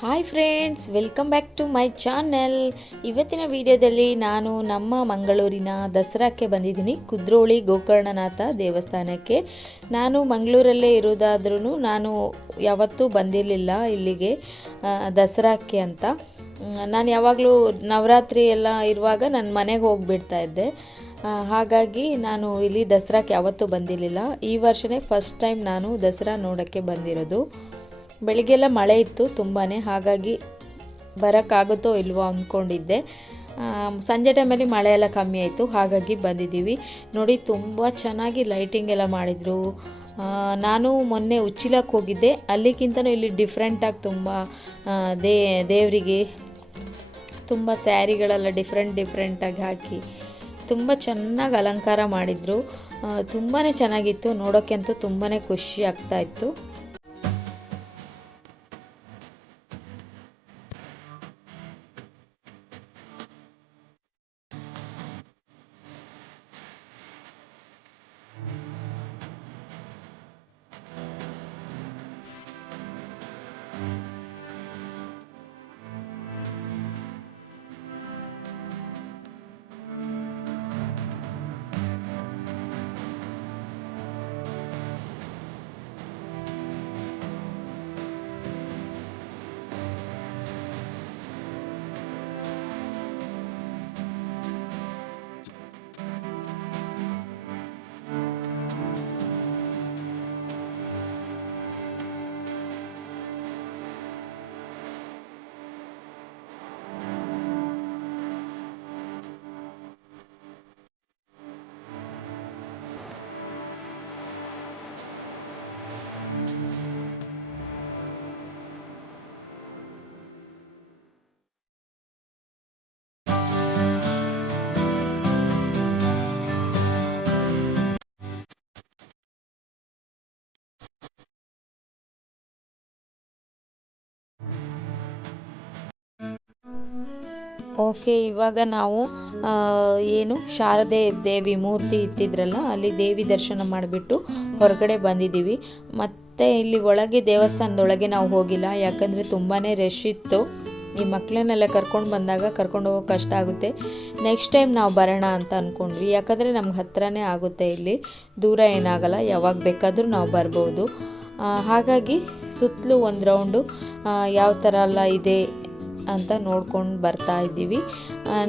Hi friends, welcome back to my channel. ಇವತ್ತಿನ ವಿಡಿಯೋದಲ್ಲಿ ನಾನು ನಮ್ಮ ಮಂಗಳೂರಿನ ದಸರಾಕ್ಕೆ ಬಂದಿದ್ದೀನಿ. ಕುದ್ರೋಳಿ ಗೋಕರ್ಣನಾಥ ದೇವಸ್ಥಾನಕ್ಕೆ. ನಾನು ಮಂಗಳೂರಲ್ಲೇ ಇರೋದಾದ್ರೂ ನಾನು ಯಾವತ್ತೂ ಬಂದಿರಲಿಲ್ಲ ಇಲ್ಲಿಗೆ ದಸರಾಕ್ಕೆ ಅಂತ. ನಾನು ಯಾವಾಗಲೂ ನವರಾತ್ರಿ ಎಲ್ಲ ಇರುವಾಗ ನನ್ನ ಮನೆಗೆ ಹೋಗಿಬಿಡ್ತಾ ಇದ್ದೆ. ಹಾಗಾಗಿ ನಾನು ಇಲ್ಲಿ ದಸರಾಕ್ಕೆ ಯಾವತ್ತೂ ಬಂದಿರಲಿಲ್ಲ. ಈ ವರ್ಷವೇ ಫಸ್ಟ್ ಟೈಮ್ ನಾನು ದಸರಾ ನೋಡೋಕ್ಕೆ ಬಂದಿರೋದು. ಬೆಳಿಗ್ಗೆಲ್ಲ ಮಳೆ ಇತ್ತು ತುಂಬಾ, ಹಾಗಾಗಿ ಬರೋಕ್ಕಾಗುತ್ತೋ ಇಲ್ವೋ ಅಂದ್ಕೊಂಡಿದ್ದೆ. ಸಂಜೆ ಟೈಮಲ್ಲಿ ಮಳೆ ಎಲ್ಲ ಕಮ್ಮಿ ಆಯಿತು, ಹಾಗಾಗಿ ಬಂದಿದ್ದೀವಿ. ನೋಡಿ, ತುಂಬ ಚೆನ್ನಾಗಿ ಲೈಟಿಂಗ್ ಎಲ್ಲ ಮಾಡಿದರು. ನಾನು ಮೊನ್ನೆ ಉಚ್ಚಿಲಕ್ಕೆ ಹೋಗಿದ್ದೆ, ಅಲ್ಲಿಗಿಂತನೂ ಇಲ್ಲಿ ಡಿಫ್ರೆಂಟಾಗಿ ತುಂಬ ದೇವರಿಗೆ ತುಂಬ ಸ್ಯಾರಿಗಳೆಲ್ಲ ಡಿಫ್ರೆಂಟಾಗಿ ಹಾಕಿ ತುಂಬ ಚೆನ್ನಾಗಿ ಅಲಂಕಾರ ಮಾಡಿದರು. ತುಂಬಾ ಚೆನ್ನಾಗಿತ್ತು, ನೋಡೋಕ್ಕೆ ಅಂತೂ ತುಂಬಾ ಖುಷಿ ಆಗ್ತಾಯಿತ್ತು. ಓಕೆ, ಇವಾಗ ನಾವು ಏನು ಶಾರದೆ ದೇವಿ ಮೂರ್ತಿ ಇಟ್ಟಿದ್ರಲ್ಲ, ಅಲ್ಲಿ ದೇವಿ ದರ್ಶನ ಮಾಡಿಬಿಟ್ಟು ಹೊರಗಡೆ ಬಂದಿದ್ದೀವಿ. ಮತ್ತು ಇಲ್ಲಿ ಒಳಗೆ ದೇವಸ್ಥಾನದೊಳಗೆ ನಾವು ಹೋಗಿಲ್ಲ, ಯಾಕಂದರೆ ತುಂಬಾ ರಶ್ ಇತ್ತು. ಈ ಮಕ್ಕಳನ್ನೆಲ್ಲ ಕರ್ಕೊಂಡು ಬಂದಾಗ ಕರ್ಕೊಂಡು ಹೋಗೋಕೆ ಕಷ್ಟ ಆಗುತ್ತೆ. ನೆಕ್ಸ್ಟ್ ಟೈಮ್ ನಾವು ಬರೋಣ ಅಂತ ಅಂದ್ಕೊಂಡ್ವಿ, ಯಾಕಂದರೆ ನಮ್ಗೆ ಹತ್ರನೇ ಆಗುತ್ತೆ, ಇಲ್ಲಿ ದೂರ ಏನಾಗಲ್ಲ, ಯಾವಾಗ ಬೇಕಾದರೂ ನಾವು ಬರ್ಬೋದು. ಹಾಗಾಗಿ ಸುತ್ತಲೂ ಒಂದು ರೌಂಡು ಯಾವ ಥರ ಎಲ್ಲ ಇದೆ ಅಂತ ನೋಡ್ಕೊಂಡು ಬರ್ತಾ ಇದ್ದೀವಿ.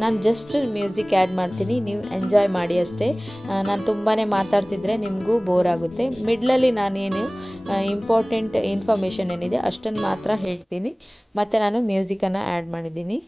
ನಾನು ಜಸ್ಟ್ ಮ್ಯೂಸಿಕ್ ಆ್ಯಡ್ ಮಾಡ್ತೀನಿ, ನೀವು ಎಂಜಾಯ್ ಮಾಡಿ ಅಷ್ಟೇ. ನಾನು ತುಂಬಾ ಮಾತಾಡ್ತಿದ್ರೆ ನಿಮಗೂ ಬೋರ್ ಆಗುತ್ತೆ. ಮಿಡ್ಲಲ್ಲಿ ನಾನೇನು ಇಂಪಾರ್ಟೆಂಟ್ ಇನ್ಫಾರ್ಮೇಷನ್ ಏನಿದೆ ಅಷ್ಟನ್ನು ಮಾತ್ರ ಹೇಳ್ತೀನಿ, ಮತ್ತು ನಾನು ಮ್ಯೂಸಿಕನ್ನು ಆ್ಯಡ್ ಮಾಡಿದ್ದೀನಿ.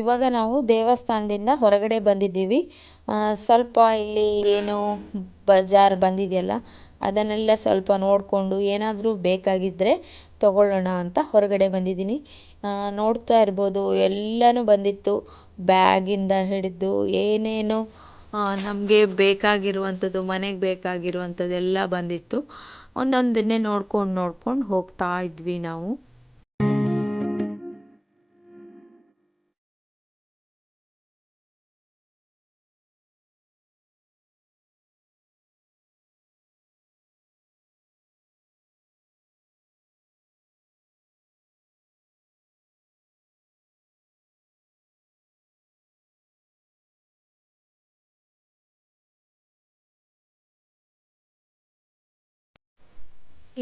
ಇವಾಗ ನಾವು ದೇವಸ್ಥಾನದಿಂದ ಹೊರಗಡೆ ಬಂದಿದ್ದೀವಿ. ಸ್ವಲ್ಪ ಇಲ್ಲಿ ಏನು ಬಜಾರ್ ಬಂದಿದೆಯಲ್ಲ ಅದನ್ನೆಲ್ಲ ಸ್ವಲ್ಪ ನೋಡಿಕೊಂಡು ಏನಾದರೂ ಬೇಕಾಗಿದ್ದರೆ ತಗೊಳ್ಳೋಣ ಅಂತ ಹೊರಗಡೆ ಬಂದಿದ್ದೀನಿ. ನೋಡ್ತಾ ಇರ್ಬೋದು ಎಲ್ಲನೂ ಬಂದಿತ್ತು, ಬ್ಯಾಗಿಂದ ಹಿಡಿದು ಏನೇನು ನಮಗೆ ಬೇಕಾಗಿರುವಂಥದ್ದು, ಮನೆಗೆ ಬೇಕಾಗಿರುವಂಥದ್ದೆಲ್ಲ ಬಂದಿತ್ತು. ಒಂದೊಂದನ್ನೇ ನೋಡ್ಕೊಂಡು ಹೋಗ್ತಾ ಇದ್ವಿ ನಾವು.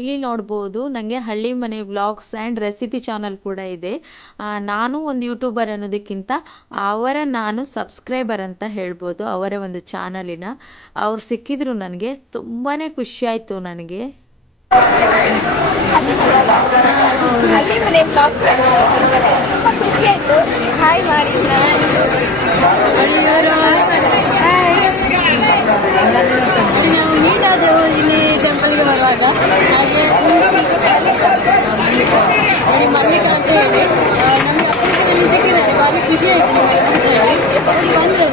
ಇಲ್ಲಿ ನೋಡ್ಬೋದು ನನಗೆ ಹಳ್ಳಿ ಮನೆ ವ್ಲಾಗ್ಸ್ ಆ್ಯಂಡ್ ರೆಸಿಪಿ ಚಾನಲ್ ಕೂಡ ಇದೆ. ನಾನು ಒಂದು ಯೂಟ್ಯೂಬರ್ ಅನ್ನೋದಕ್ಕಿಂತ ನಾನು ಸಬ್ಸ್ಕ್ರೈಬರ್ ಅಂತ ಹೇಳ್ಬೋದು ಅವರ ಒಂದು ಚಾನಲಿನ. ಅವ್ರು ಸಿಕ್ಕಿದ್ರು ನನಗೆ ತುಂಬಾ ಖುಷಿಯಾಯಿತು ನನಗೆ. ಹಳ್ಳಿ ಮನೆ ಬ್ಲಾಗ್ಸ್ ತುಂಬ ಖುಷಿ ಆಯಿತು. ಹಾಯ್ ಮಾಡಿದ್ದ ನಾವು ಮೀಟ್ ಆದೆವು ಇಲ್ಲಿ ಟೆಂಪಲ್ಗೆ ಬರುವಾಗ. ಹಾಗೆ ಮಲ್ಲಿಕಾ ಅಂತ ಹೇಳಿ ನಮಗೆ ಅಪರೂಪದಲ್ಲಿ ಸಿಕ್ಕಿದ್ದಾರೆ. ಭಾರಿ ಖುಷಿ ಆಯಿತು ಅಂತ ಹೇಳಿ ಬಂದರೆ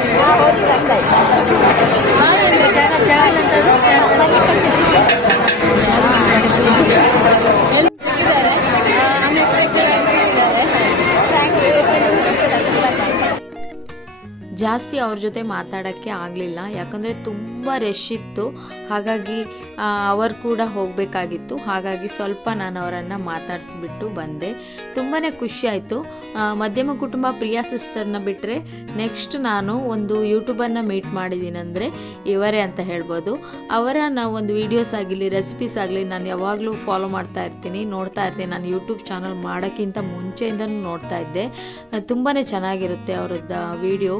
ಜಾಸ್ತಿ ಅವ್ರ ಜೊತೆ ಮಾತಾಡೋಕ್ಕೆ ಆಗಲಿಲ್ಲ, ಯಾಕಂದರೆ ತುಂಬ ರಶ್ ಇತ್ತು. ಹಾಗಾಗಿ ಅವರು ಕೂಡ ಹೋಗಬೇಕಾಗಿತ್ತು. ಹಾಗಾಗಿ ಸ್ವಲ್ಪ ನಾನು ಅವರನ್ನು ಮಾತಾಡಿಸ್ಬಿಟ್ಟು ಬಂದೆ. ತುಂಬಾ ಖುಷಿಯಾಯಿತು. ಮಧ್ಯಮ ಕುಟುಂಬ ಪ್ರಿಯಾ ಸಿಸ್ಟರ್ನ ಬಿಟ್ಟರೆ ನೆಕ್ಸ್ಟ್ ನಾನು ಒಂದು ಯೂಟ್ಯೂಬನ್ನು ಮೀಟ್ ಮಾಡಿದ್ದೀನಿ ಅಂದರೆ ಇವರೇ ಅಂತ ಹೇಳ್ಬೋದು. ಅವರ ನಾವು ಒಂದು ವೀಡಿಯೋಸ್ ಆಗಲಿ ರೆಸಿಪೀಸ್ ಆಗಲಿ ನಾನು ಯಾವಾಗಲೂ ಫಾಲೋ ಮಾಡ್ತಾ ಇರ್ತೀನಿ, ನೋಡ್ತಾ ಇರ್ತೀನಿ. ನಾನು ಯೂಟ್ಯೂಬ್ ಚಾನಲ್ ಮಾಡೋಕ್ಕಿಂತ ಮುಂಚೆಯಿಂದನೂ ನೋಡ್ತಾ ಇದ್ದೆ. ತುಂಬಾ ಚೆನ್ನಾಗಿರುತ್ತೆ ಅವರದ್ದು ವೀಡಿಯೋ,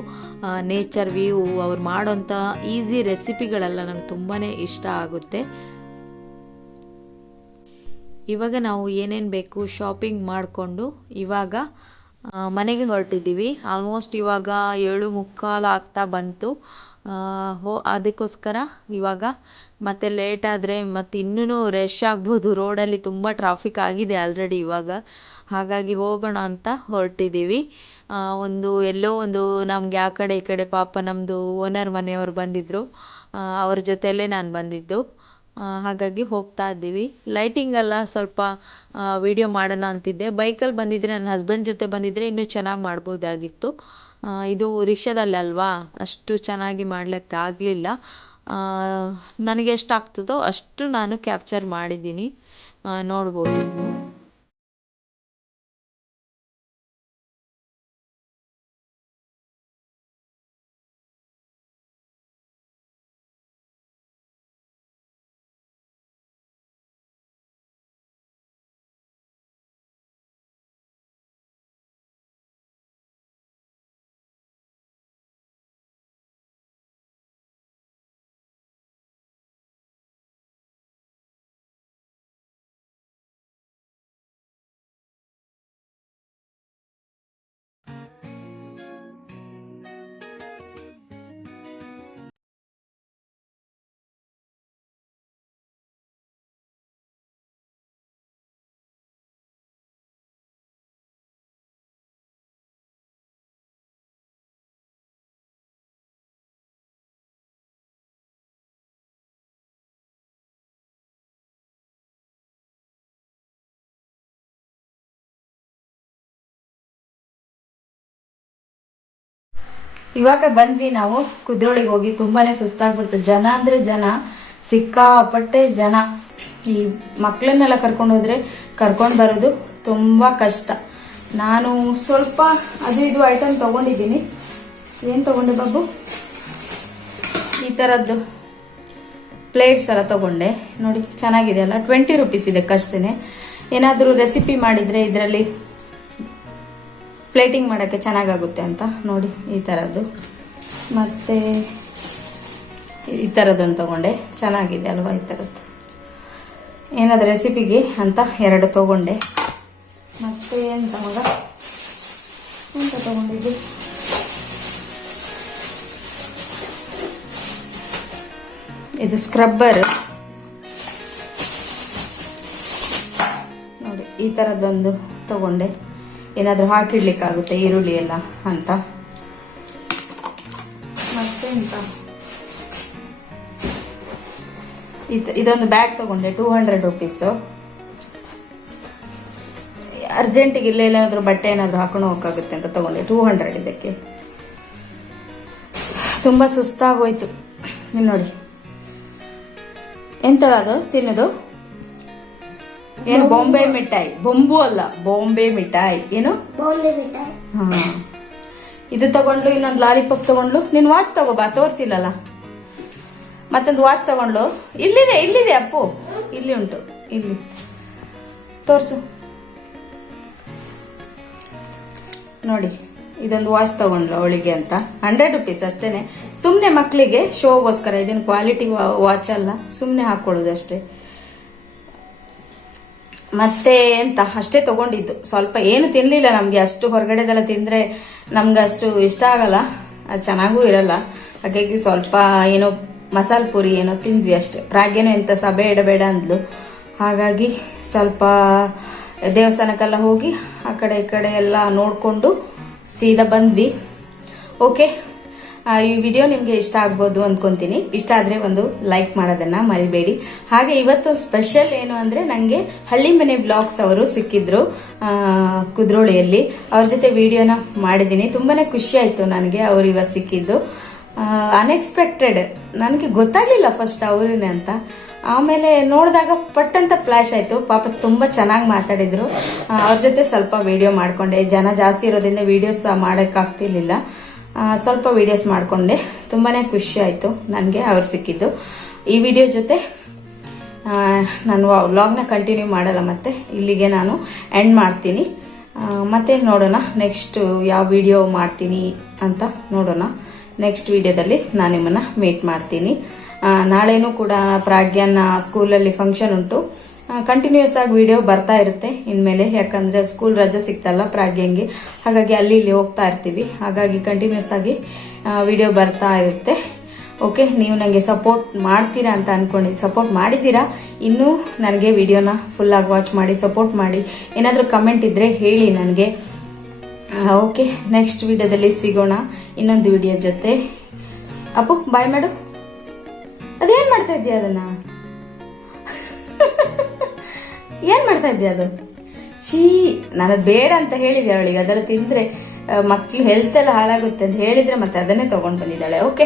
ನೇಚರ್ ವ್ಯೂ, ಅವ್ರು ಮಾಡೋಂಥ ಈಸಿ ರೆಸಿಪಿಗಳೆಲ್ಲ ನಂಗೆ ತುಂಬಾ ಇಷ್ಟ ಆಗುತ್ತೆ. ಇವಾಗ ನಾವು ಏನೇನು ಬೇಕು ಶಾಪಿಂಗ್ ಮಾಡಿಕೊಂಡು ಇವಾಗ ಮನೆಗೆ ಹೊರಟಿದ್ದೀವಿ. ಆಲ್ಮೋಸ್ಟ್ ಇವಾಗ 7:45 ಆಗ್ತಾ ಬಂತು. ಅದಕ್ಕೋಸ್ಕರ ಇವಾಗ ಮತ್ತೆ ಲೇಟ್ ಆದರೆ ಮತ್ತು ಇನ್ನೂ ರಶ್ ಆಗ್ಬೋದು. ರೋಡಲ್ಲಿ ತುಂಬ ಟ್ರಾಫಿಕ್ ಆಗಿದೆ ಆಲ್ರೆಡಿ ಇವಾಗ. ಹಾಗಾಗಿ ಹೋಗೋಣ ಅಂತ ಹೊರಟಿದ್ದೀವಿ. ಎಲ್ಲೋ ಒಂದು ನಮಗೆ ಆ ಕಡೆ ಈ ಕಡೆ ಪಾಪ ನಮ್ಮದು ಓನರ್ ಮನೆಯವರು ಬಂದಿದ್ದರು, ಅವ್ರ ಜೊತೆಯಲ್ಲೇ ನಾನು ಬಂದಿದ್ದು. ಹಾಗಾಗಿ ಹೋಗ್ತಾ ಇದ್ದೀವಿ. ಲೈಟಿಂಗೆಲ್ಲ ಸ್ವಲ್ಪ ವಿಡಿಯೋ ಮಾಡೋಣ ಅಂತಿದ್ದೆ. ಬೈಕಲ್ಲಿ ಬಂದಿದ್ದರೆ ನನ್ನ ಹಸ್ಬೆಂಡ್ ಜೊತೆ ಬಂದಿದ್ದರೆ ಇನ್ನೂ ಚೆನ್ನಾಗಿ ಮಾಡ್ಬೋದಾಗಿತ್ತು. ಇದು ರಿಕ್ಷಾದಲ್ಲಿ ಅಲ್ವಾ, ಅಷ್ಟು ಚೆನ್ನಾಗಿ ಮಾಡ್ಲಿಕ್ಕೆ ಆಗಲಿಲ್ಲ. ನನಗೆ ಎಷ್ಟಾಗ್ತದೋ ಅಷ್ಟು ನಾನು ಕ್ಯಾಪ್ಚರ್ ಮಾಡಿದ್ದೀನಿ, ನೋಡ್ಬೋದು. ಇವಾಗ ಬಂದ್ವಿ ನಾವು ಕುದ್ರೋಳಿಗೆ ಹೋಗಿ. ತುಂಬಾ ಸುಸ್ತಾಗ್ಬಿಡ್ತು. ಜನ ಅಂದರೆ ಜನ, ಸಿಕ್ಕಾಪಟ್ಟೆ ಜನ. ಈ ಮಕ್ಕಳನ್ನೆಲ್ಲ ಕರ್ಕೊಂಡು ಹೋದರೆ ಕರ್ಕೊಂಡು ಬರೋದು ತುಂಬ ಕಷ್ಟ. ನಾನು ಸ್ವಲ್ಪ ಅದು ಇದು ಐಟಮ್ ತೊಗೊಂಡಿದ್ದೀನಿ. ಏನು ತೊಗೊಂಡೆ ಬಾಬು? ಈ ಥರದ್ದು ಪ್ಲೇಟ್ಸ್ ಎಲ್ಲ ತೊಗೊಂಡೆ. ನೋಡಿ ಚೆನ್ನಾಗಿದೆ ಅಲ್ಲ, 20 ರೂಪೀಸ್ ಇದಕ್ಕಷ್ಟೇ. ಏನಾದರೂ ರೆಸಿಪಿ ಮಾಡಿದರೆ ಇದರಲ್ಲಿ ಪ್ಲೇಟಿಂಗ್ ಮಾಡೋಕ್ಕೆ ಚೆನ್ನಾಗಾಗುತ್ತೆ ಅಂತ ನೋಡಿ ಈ ಥರದ್ದು. ಮತ್ತು ಈ ಥರದ್ದೊಂದು ತೊಗೊಂಡೆ, ಚೆನ್ನಾಗಿದೆ ಅಲ್ವಾ ಈ ಥರದ್ದು. ಏನಾದರೂ ರೆಸಿಪಿಗೆ ಅಂತ 2 ತೊಗೊಂಡೆ. ಮತ್ತು ಏನು ತಗೊಂಡ, ಎಂತ ತಗೊಂಡಿದ್ದು, ಇದು ಸ್ಕ್ರಬ್ಬರ್ ನೋಡಿ, ಈ ಥರದ್ದೊಂದು ತಗೊಂಡೆ. ಏನಾದರೂ ಹಾಕಿಡ್ಲಿಕ್ಕಾಗುತ್ತೆ ಈರುಳ್ಳಿ ಎಲ್ಲ ಅಂತ. ಮತ್ತೆ ಎಂತ, ಇದೊಂದು ಬ್ಯಾಗ್ ತಗೊಂಡೆ, 200 ರುಪೀಸು. ಅರ್ಜೆಂಟಿಗೆ ಇಲ್ಲೇ ಏನಾದರೂ ಬಟ್ಟೆ ಏನಾದರೂ ಹಾಕೊಂಡು ಹೋಗೋಕ್ಕಾಗುತ್ತೆ ಅಂತ ತಗೊಂಡೆ, 200 ಇದಕ್ಕೆ. ತುಂಬ ಸುಸ್ತಾಗೋಯ್ತು. ಇಲ್ಲಿ ನೋಡಿ, ಎಂತದ ಅದು ತಿನ್ನೋದು? ಏನು ಬಾಂಬೆ ಮಿಠಾಯಿ, ಬೊಂಬು ಅಲ್ಲ, ಬಾಂಬೆ ಮಿಠಾಯಿ. ಏನು ಹಾ, ಇದು ತಗೊಂಡ್ಲು. ಇನ್ನೊಂದು ಲಾಲಿಪಾಪ್ ತಗೊಂಡ್ಲು. ನಿನ್ ವಾಚ್ ತಗೋಬಾ, ತೋರ್ಸಿಲ್ಲಲ್ಲ. ಮತ್ತೊಂದು ವಾಚ್ ತಗೊಂಡ್ಲು. ಇಲ್ಲಿದೆ ಅಪ್ಪು, ಇಲ್ಲಿ ಉಂಟು, ಇಲ್ಲಿ ತೋರ್ಸು ನೋಡಿ. ಇದೊಂದು ವಾಚ್ ತಗೊಂಡ್ಲು ಅವಳಿಗೆ ಅಂತ, 100 ರುಪೀಸ್ ಅಷ್ಟೇನೆ. ಸುಮ್ನೆ ಮಕ್ಕಳಿಗೆ ಶೋಗೋಸ್ಕರ. ಇದನ್ನು ಕ್ವಾಲಿಟಿ ವಾಚ್ ಅಲ್ಲ, ಸುಮ್ನೆ ಹಾಕೊಳ್ಳೋದು ಅಷ್ಟೇ. ಮತ್ತೆ ಎಂತ ಅಷ್ಟೇ ತಗೊಂಡಿದ್ದು. ಸ್ವಲ್ಪ ಏನು ತಿನ್ಲಿಲ್ಲ ನಮ್ಗೆ. ಅಷ್ಟು ಹೊರಗಡೆದೆಲ್ಲ ತಿಂದ್ರೆ ನಮ್ಗೆ ಅಷ್ಟು ಇಷ್ಟ ಆಗಲ್ಲ, ಅದು ಚೆನ್ನಾಗೂ ಇರಲ್ಲ. ಹಾಗಾಗಿ ಸ್ವಲ್ಪ ಏನೋ ಮಸಾಲೆ ಪುರಿ ಏನೋ ತಿಂದ್ವಿ ಅಷ್ಟೇ. ಪ್ರಾಗ್ಯನೂ ಎಂತ ಸಭೆ ಇಡಬೇಡ ಅಂದ್ಲು. ಹಾಗಾಗಿ ಸ್ವಲ್ಪ ದೇವಸ್ಥಾನಕ್ಕೆಲ್ಲ ಹೋಗಿ ಆ ಕಡೆ ಈ ಕಡೆ ಎಲ್ಲ ನೋಡಿಕೊಂಡು ಸೀದಾ ಬಂದ್ವಿ. ಓಕೆ, ಈ ವಿಡಿಯೋ ನಿಮಗೆ ಇಷ್ಟ ಆಗ್ಬೋದು ಅಂದ್ಕೊತೀನಿ. ಇಷ್ಟ ಆದರೆ ಒಂದು ಲೈಕ್ ಮಾಡೋದನ್ನು ಮರಿಬೇಡಿ. ಹಾಗೆ ಇವತ್ತು ಸ್ಪೆಷಲ್ ಏನು ಅಂದರೆ, ನನಗೆ ಹಳ್ಳಿ ಮನೆ ಬ್ಲಾಗ್ಸ್ ಅವರು ಸಿಕ್ಕಿದ್ರು ಕುದ್ರೋಳಿಯಲ್ಲಿ. ಅವ್ರ ಜೊತೆ ವಿಡಿಯೋನ ಮಾಡಿದ್ದೀನಿ. ತುಂಬಾ ಖುಷಿ ಆಯಿತು ನನಗೆ ಅವರು ಇವತ್ತು ಸಿಕ್ಕಿದ್ದು. ಅನ್ಎಕ್ಸ್ಪೆಕ್ಟೆಡ್, ನನಗೆ ಗೊತ್ತಾಗಲಿಲ್ಲ ಫಸ್ಟ್ ಅವರೇನೆ ಅಂತ. ಆಮೇಲೆ ನೋಡಿದಾಗ ಪಟ್ಟಂತ ಫ್ಲಾಶ್ ಆಯಿತು. ಪಾಪ ತುಂಬ ಚೆನ್ನಾಗಿ ಮಾತಾಡಿದ್ರು. ಅವ್ರ ಜೊತೆ ಸ್ವಲ್ಪ ವಿಡಿಯೋ ಮಾಡಿಕೊಂಡೆ. ಜನ ಜಾಸ್ತಿ ಇರೋದ್ರಿಂದ ವಿಡಿಯೋಸ್ ಮಾಡೋಕ್ಕಾಗ್ತಿರ್ಲಿಲ್ಲ. ಸ್ವಲ್ಪ ವಿಡಿಯೋಸ್ ಮಾಡಿಕೊಂಡೆ. ತುಂಬಾ ಖುಷಿ ಆಯಿತು ನನಗೆ ಅವ್ರು ಸಿಕ್ಕಿದ್ದು. ಈ ವಿಡಿಯೋ ಜೊತೆ ನಾನು ವ್ಲಾಗ್ನ ಕಂಟಿನ್ಯೂ ಮಾಡಲ್ಲ, ಮತ್ತೆ ಇಲ್ಲಿಗೆ ನಾನು ಎಂಡ್ ಮಾಡ್ತೀನಿ. ಮತ್ತೆ ನೋಡೋಣ ನೆಕ್ಸ್ಟ್ ಯಾವ ವಿಡಿಯೋ ಮಾಡ್ತೀನಿ ಅಂತ ನೋಡೋಣ. ನೆಕ್ಸ್ಟ್ ವಿಡಿಯೋದಲ್ಲಿ ನಾನು ನಿಮ್ಮನ್ನು ಮೀಟ್ ಮಾಡ್ತೀನಿ. ನಾಳೆನೂ ಕೂಡ ಪ್ರಾಗ್ಯನ ಸ್ಕೂಲಲ್ಲಿ ಫಂಕ್ಷನ್ ಉಂಟು. ಕಂಟಿನ್ಯೂಸ್ ಆಗಿ ವಿಡಿಯೋ ಬರ್ತಾ ಇರುತ್ತೆ ಇನ್ಮೇಲೆ. ಯಾಕಂದರೆ ಸ್ಕೂಲ್ ರಜೆ ಸಿಗ್ತಲ್ಲ ಪ್ರಾಗ್ಯಂಗೆ, ಹಾಗಾಗಿ ಅಲ್ಲಿ ಇಲ್ಲಿ ಹೋಗ್ತಾ ಇರ್ತೀವಿ. ಹಾಗಾಗಿ ಕಂಟಿನ್ಯೂಸ್ ಆಗಿ ವಿಡಿಯೋ ಬರ್ತಾ ಇರುತ್ತೆ. ಓಕೆ, ನೀವು ನನಗೆ ಸಪೋರ್ಟ್ ಮಾಡ್ತೀರಾ ಅಂತ ಅಂದ್ಕೊಂಡಿದ್ದು, ಸಪೋರ್ಟ್ ಮಾಡಿದ್ದೀರಾ. ಇನ್ನೂ ನನಗೆ ವಿಡಿಯೋನ ಫುಲ್ಲಾಗಿ ವಾಚ್ ಮಾಡಿ ಸಪೋರ್ಟ್ ಮಾಡಿ. ಏನಾದರೂ ಕಮೆಂಟ್ ಇದ್ದರೆ ಹೇಳಿ ನನಗೆ. ಓಕೆ, ನೆಕ್ಸ್ಟ್ ವಿಡಿಯೋದಲ್ಲಿ ಸಿಗೋಣ ಇನ್ನೊಂದು ವಿಡಿಯೋ ಜೊತೆ. ಅಪ್ಪು ಬಾಯ್ ಮಾಡು. ಅದೇನು ಮಾಡ್ತಾ ಇದ್ದೀಯ ಅದನ್ನ? ಏನ್ ಮಾಡ್ತಾ ಇದ್ದೀಯ ಅದು? ನಾನು ಬೇಡ ಅಂತ ಹೇಳಿದೆ ಅವಳಿಗೆ. ಅದೆಲ್ಲ ತಿಂದ್ರೆ ಮಕ್ಳು ಹೆಲ್ತ್ ಎಲ್ಲ ಹಾಳಾಗುತ್ತೆ ಅಂತ ಹೇಳಿದ್ರೆ ಮತ್ತೆ ಅದನ್ನೇ ತಗೊಂಡು ಬಂದಿದ್ದಾಳೆ. ಓಕೆ,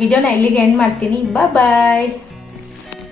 ವಿಡಿಯೋನ ಇಲ್ಲಿಗೆ ಎಂಡ್ ಮಾಡ್ತೀನಿ. ಬಾಯ್.